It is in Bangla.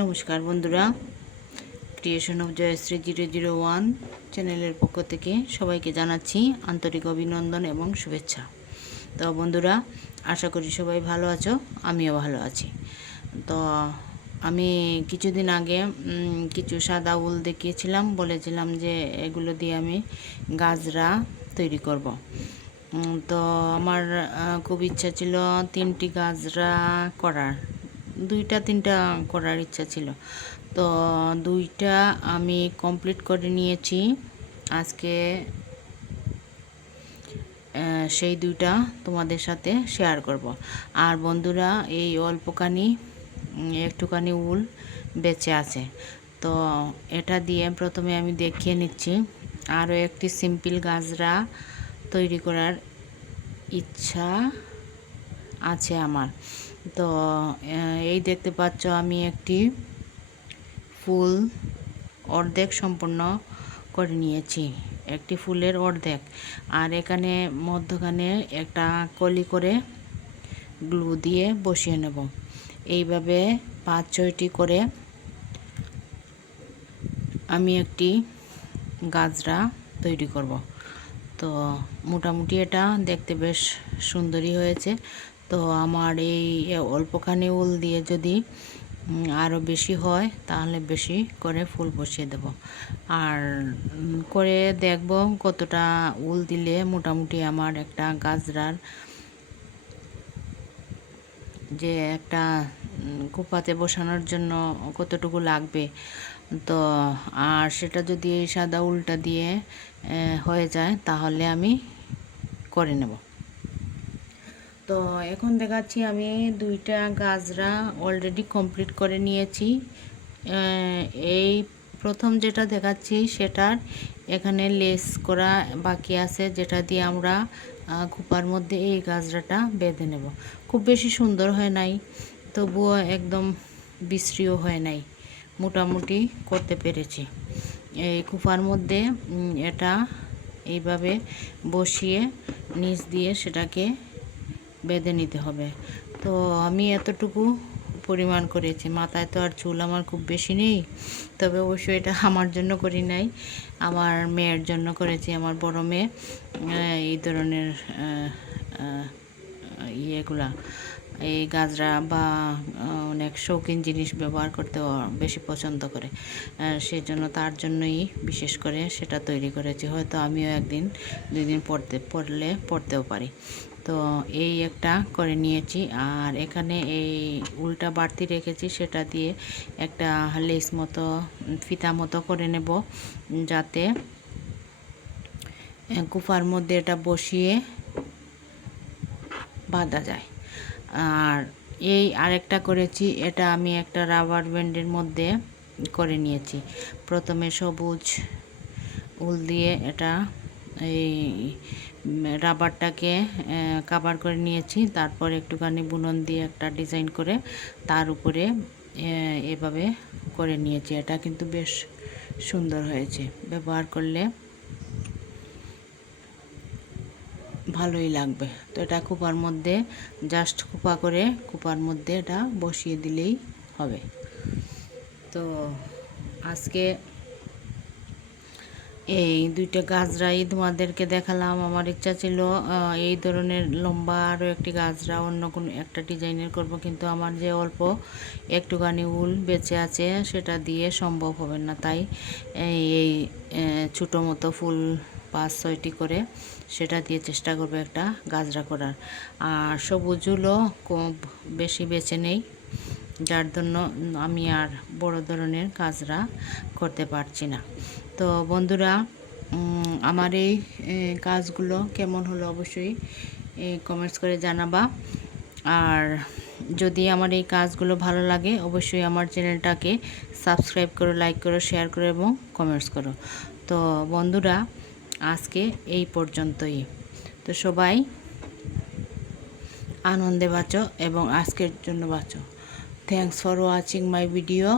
নমস্কার বন্ধুরা, ক্রিয়েশন অফ জয়শ্রী 001 চ্যানেলের পক্ষ থেকে সবাইকে জানাচ্ছি আন্তরিক অভিনন্দন এবং শুভেচ্ছা। তো বন্ধুরা, আশা করি সবাই ভালো আছো, আমিও ভালো আছি। তো আমি কিছুদিন আগে কিছু সাদা উল দেখিয়েছিলাম, বলেছিলাম যে এগুলো দিয়ে আমি গাজরা তৈরি করব। তো আমার খুব ইচ্ছা ছিল 3টি গাজরা করার, 2-3টা করার ইচ্ছা ছিল। তো 2টা আমি কমপ্লিট করে নিয়েছি। আজকে সেই 2টা তোমাদের সাথে শেয়ার করব। আর বন্ধুরা, এই একটুখানি উল বেঁচে আছে, তো এটা দিয়ে প্রথমে আমি দেখিয়ে নিচ্ছি। আরও একটি সিম্পল গাজরা তৈরি করার ইচ্ছা আছে আমার। তো এই দেখতে পাচ্ছ, আমি একটি ফুল অর্ধেক সম্পূর্ণ করে নিয়েছি, একটি ফুলের অর্ধেক। আর এখানে মধ্যখানে একটা কলি করে গ্লু দিয়ে বসিয়ে নেব। এইভাবে 5-6টি করে আমি একটি গাজরা তৈরি করব। তো মোটামুটি এটা দেখতে বেশ সুন্দরই হয়েছে। তো আমার এই অল্পখানি উল দিয়ে যদি আরও বেশি হয় তাহলে বেশি করে ফুল বসিয়ে দেব। আর করে দেখব কতটা উল দিলে মোটামুটি আমার একটা গাজরার যে একটা কুপাতে বসানোর জন্য কতটুকু লাগবে। তো আর সেটা যদি এই সাদা উলটা দিয়ে হয়ে যায় তাহলে আমি করে নেব। তো এখন দেখাচ্ছি, আমি 2টা গাজরা অলরেডি কমপ্লিট করে নিয়েছি। এই প্রথম যেটা দেখাচ্ছি সেটার এখানে লেস করা বাকি আছে, যেটা দিয়ে আমরা খোপার মধ্যে এই গাজরাটা বেঁধে নেব। খুব বেশি সুন্দর হয় নাই, তবুও একদম বিশ্রীও হয় নাই, মোটামুটি করতে পেরেছি। এই খোপার মধ্যে এটা এইভাবে বসিয়ে নিচ দিয়ে সেটাকে বেঁধে নিতে হবে। তো আমি এতটুকু পরিমাণ করেছি, মাথায় তো আর চুল আমার খুব বেশি নেই, তবে অবশ্যই এটা আমার জন্য করি নাই, আমার মেয়ের জন্য করেছি। আমার বড় মেয়ে এই ধরনের ইয়েগুলা, এই গাজরা বা অনেক শৌখিন জিনিস ব্যবহার করতে বেশি পছন্দ করে, সেই জন্য তার জন্যই বিশেষ করে সেটা তৈরি করেছি। হয়তো আমিও 1-2 দিন পড়তেও পারি। তো এই একটা করে নিয়েছি। আর এখানে এই উলটা বাড়তি রেখেছি, সেটা দিয়ে একটা লেস মতো ফিতা মতো করে নেব, যাতে কুফার মধ্যে এটা বসিয়ে বাঁধা যায়। আর এই আরেকটা করেছি, এটা আমি একটা রাবার ব্যান্ডের মধ্যে করে নিয়েছি। প্রথমে সবুজ উল দিয়ে এটা এই রাবারটাকে কাভার করে নিয়েছি, তারপর একটুখানি বুনন দিয়ে একটা ডিজাইন করে তার উপরে এভাবে করে নিয়েছি। এটা কিন্তু বেশ সুন্দর হয়েছে, ব্যবহার করলে ভালোই লাগবে। তো এটা কুপার মধ্যে জাস্ট কুপার মধ্যে এটা বসিয়ে দিলেই হবে। তো আজকে এই 2টা গাজরাই তোমাদেরকে দেখালাম। আমার ইচ্ছা ছিল এই ধরনের লম্বা আরও একটি গাজরা অন্য কোনো একটা ডিজাইনের করব, কিন্তু আমার যে অল্প একটুখানি উল বেঁচে আছে সেটা দিয়ে সম্ভব হবে না। তাই এই ছোটো মতো ফুল 5-6টি করে সেটা দিয়ে চেষ্টা করবো একটা গাজরা করার। আর সবুজ উলও খুব বেশি বেছে নেই, যার জন্য আমি আর বড় ধরনের গাজরা করতে পারছি না। তো বন্ধুরা, আমার এই কাজগুলো কেমন হলো অবশ্যই কমেন্টস করে জানাবা। আর যদি আমার এই কাজগুলো ভালো লাগে অবশ্যই আমার চ্যানেলটাকে সাবস্ক্রাইব করো, লাইক করো, শেয়ার করো এবং কমেন্টস করো। তো বন্ধুরা, আজকে এই পর্যন্তই। তো সবাই আনন্দে বাঁচো এবং আজকের জন্য বাঁচো। Thanks for watching my video.